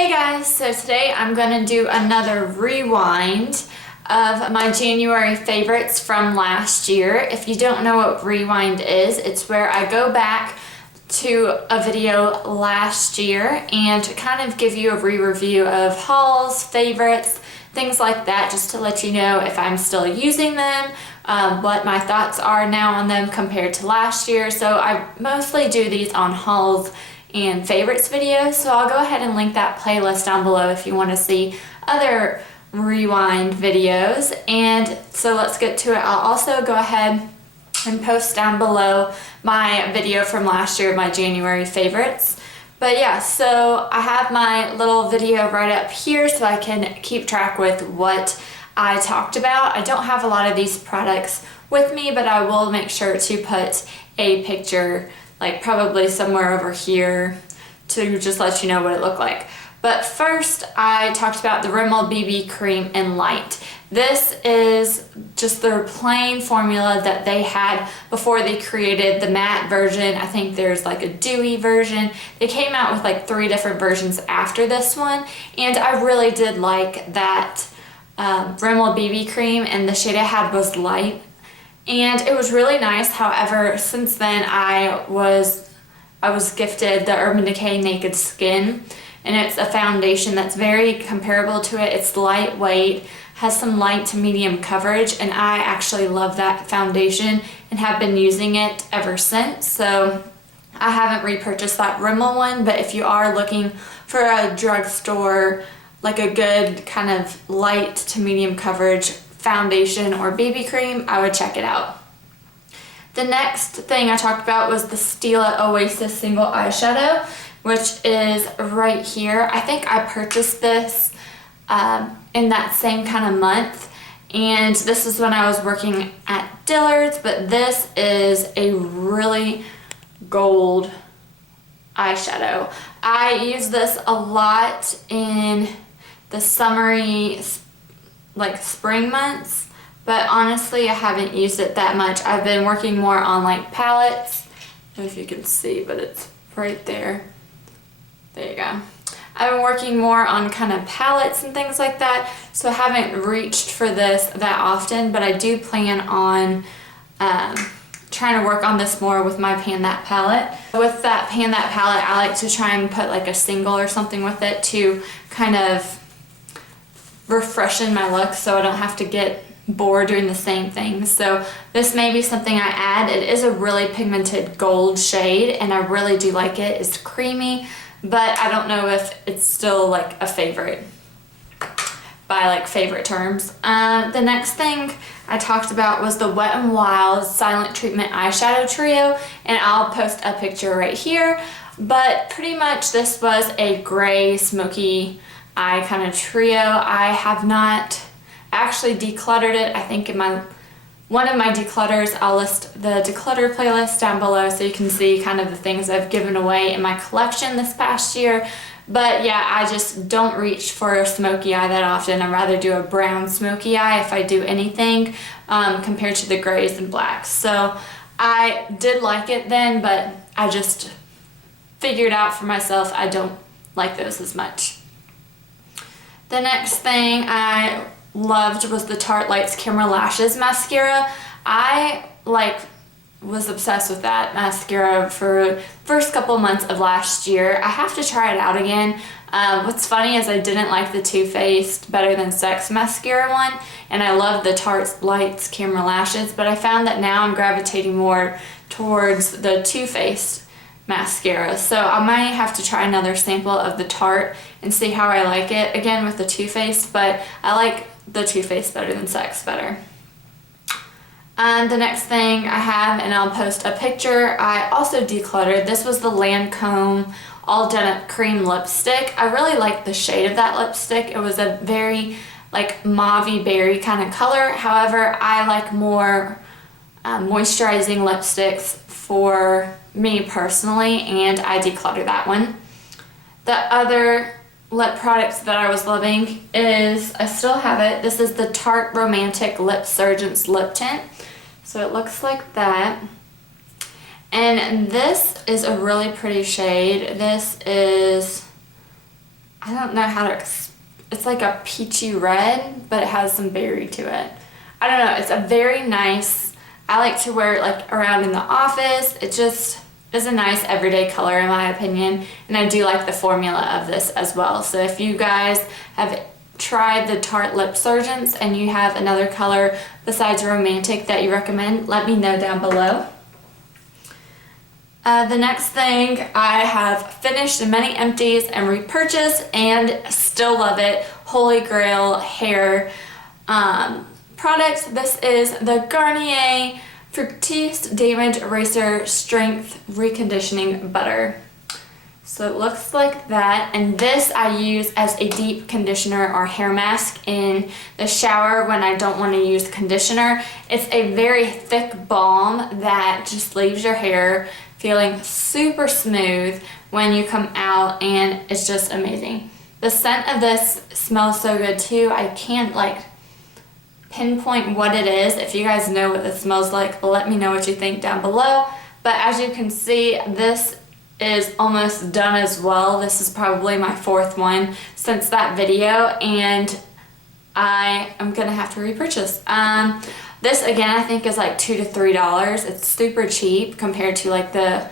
Hey guys, so today I'm going to do another rewind of my January favorites from last year. If you don't know what rewind is, it's where I go back to a video last year and kind of give you a re-review of hauls, favorites, things like that, just to let you know if I'm still using them, what my thoughts are now on them compared to last year. So I mostly do these on hauls and favorites videos, so I'll go ahead and link that playlist down below if you want to see other rewind videos. And so let's get to it. I'll also go ahead and post down below my video from last year, my January favorites. But yeah, so I have my little video right up here so I can keep track with what I talked about. I don't have a lot of these products with me, but I will make sure to put a picture like probably somewhere over here to just let you know what it looked like. But first, I talked about the Rimmel BB Cream in Light. This is just their plain formula that they had before they created the matte version. I think there's like a dewy version. They came out with like 3 different versions after this one, and I really did like that Rimmel BB Cream, and the shade I had was light. And it was really nice. However, since then I was gifted the Urban Decay Naked Skin, and it's a foundation that's very comparable to it. It's lightweight, has some light to medium coverage, and I actually love that foundation and have been using it ever since. So I haven't repurchased that Rimmel one, but if you are looking for a drugstore, like a good kind of light to medium coverage foundation or BB cream, I would check it out. The next thing I talked about was the Stila Oasis Single Eyeshadow, which is right here. I think I purchased this in that same kind of month, and this is when I was working at Dillard's, but this is a really gold eyeshadow. I use this a lot in the summery like spring months, but honestly I haven't used it that much. I've been working more on like palettes. I don't know if you can see, but it's right there. There you go. I've been working more on kind of palettes and things like that, so I haven't reached for this that often, but I do plan on trying to work on this more with my Pan That palette. With that Pan That palette, I like to try and put like a single or something with it to kind of refreshen my look so I don't have to get bored doing the same thing. So this may be something I add. It is a really pigmented gold shade and I really do like it. It's creamy, but I don't know if it's still like a favorite by like favorite terms. The next thing I talked about was the Wet n Wild Silent Treatment Eyeshadow Trio, and I'll post a picture right here. But pretty much this was a gray smoky eye kind of trio. I have not actually decluttered it. I think in one of my declutters, I'll list the declutter playlist down below so you can see kind of the things I've given away in my collection this past year. But yeah, I just don't reach for a smoky eye that often. I'd rather do a brown smoky eye if I do anything compared to the grays and blacks. So I did like it then, but I just figured out for myself I don't like those as much. The next thing I loved was the Tarte Lights Camera Lashes mascara. I was obsessed with that mascara for the first couple months of last year. I have to try it out again. What's funny is I didn't like the Too Faced Better Than Sex mascara one, and I love the Tarte Lights Camera Lashes, but I found that now I'm gravitating more towards the Too Faced mascara. So I might have to try another sample of the Tarte and see how I like it again with the Too Faced, but I like the Too Faced Better Than Sex better. The next thing I have, and I'll post a picture, I also decluttered. This was the Lancome All Done Up Cream Lipstick. I really liked the shade of that lipstick. It was a very like mauvey berry kind of color. However, I like more moisturizing lipsticks for me personally, and I decluttered that one. The other lip products that I was loving is, I still have it, this is the Tarte Romantic Lipsurgence Lip Tint. So it looks like that. And this is a really pretty shade. This is I don't know how to, it's like a peachy red, but it has some berry to it. I don't know, it's a very nice, I like to wear it like around in the office. It just is a nice everyday color in my opinion, and I do like the formula of this as well. So if you guys have tried the Tarte Lipsurgence and you have another color besides Romantic that you recommend, let me know down below. The next thing, I have finished many empties and repurchased and still love it, Holy Grail hair products. This is the Garnier Fructis Damage Eraser Strength Reconditioning Butter. So it looks like that, and this I use as a deep conditioner or hair mask in the shower when I don't want to use conditioner. It's a very thick balm that just leaves your hair feeling super smooth when you come out, and it's just amazing. The scent of this smells so good too. I can't like pinpoint what it is. If you guys know what this smells like, let me know what you think down below. But as you can see, this is almost done as well. This is probably my 4th one since that video, and I am gonna have to repurchase. This again I think is like $2 to $3. It's super cheap compared to like the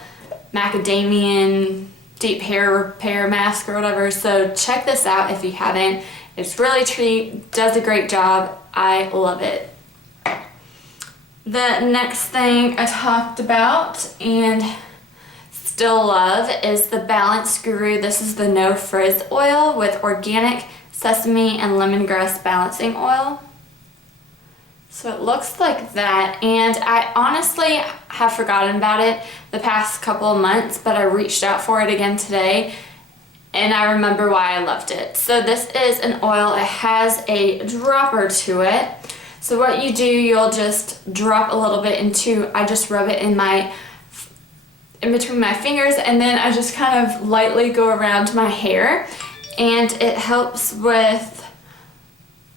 macadamian deep hair repair mask or whatever. So check this out if you haven't. It's really cheap, does a great job. I love it. The next thing I talked about and still love is the Balance Guru. This is the No Frizz oil with organic sesame and lemongrass balancing oil. So it looks like that, and I honestly have forgotten about it the past couple of months, but I reached out for it again today, and I remember why I loved it. So this is an oil. It has a dropper to it. So what you do, you'll just drop a little bit into, I just rub it in between my fingers, and then I just kind of lightly go around my hair, and it helps with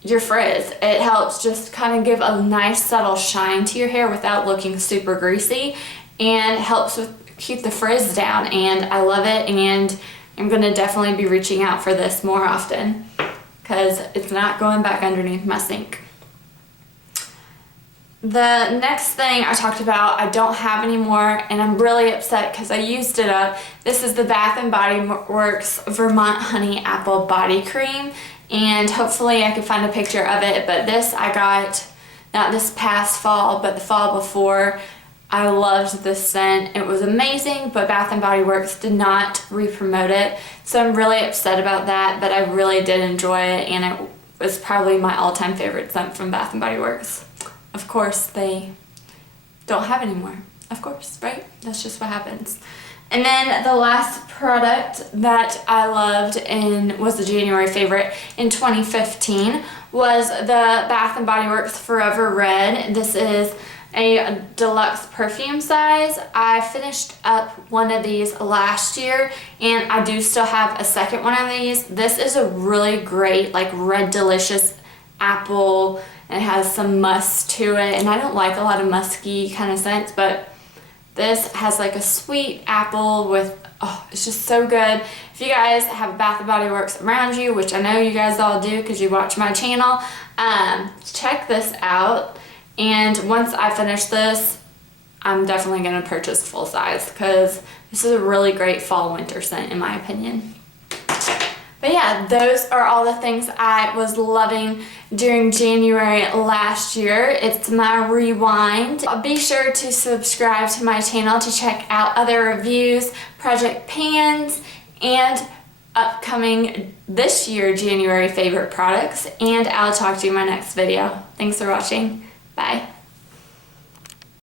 your frizz. It helps just kind of give a nice subtle shine to your hair without looking super greasy, and helps with keep the frizz down, and I love it, and I'm gonna definitely be reaching out for this more often because it's not going back underneath my sink. The next thing I talked about, I don't have anymore, and I'm really upset because I used it up. This is the Bath & Body Works Vermont Honey Apple Body Cream, and hopefully I can find a picture of it, but this I got not this past fall, but the fall before. I loved this scent. It was amazing, but Bath & Body Works did not re-promote it, so I'm really upset about that, but I really did enjoy it, and it was probably my all-time favorite scent from Bath & Body Works. Of course, they don't have anymore. Of course, right? That's just what happens. And then the last product that I loved and was the January favorite in 2015 was the Bath & Body Works Forever Red. This is a deluxe perfume size. I finished up one of these last year, and I do still have a second one of these. This is a really great, like, red delicious apple. It has some musk to it, and I don't like a lot of musky kind of scents, but this has like a sweet apple with, oh, it's just so good. If you guys have Bath & Body Works around you, which I know you guys all do because you watch my channel, check this out. And once I finish this, I'm definitely going to purchase full size because this is a really great fall winter scent in my opinion. But yeah, those are all the things I was loving during January last year. It's my rewind. Be sure to subscribe to my channel to check out other reviews, project pans, and upcoming this year January favorite products. And I'll talk to you in my next video. Thanks for watching. Bye.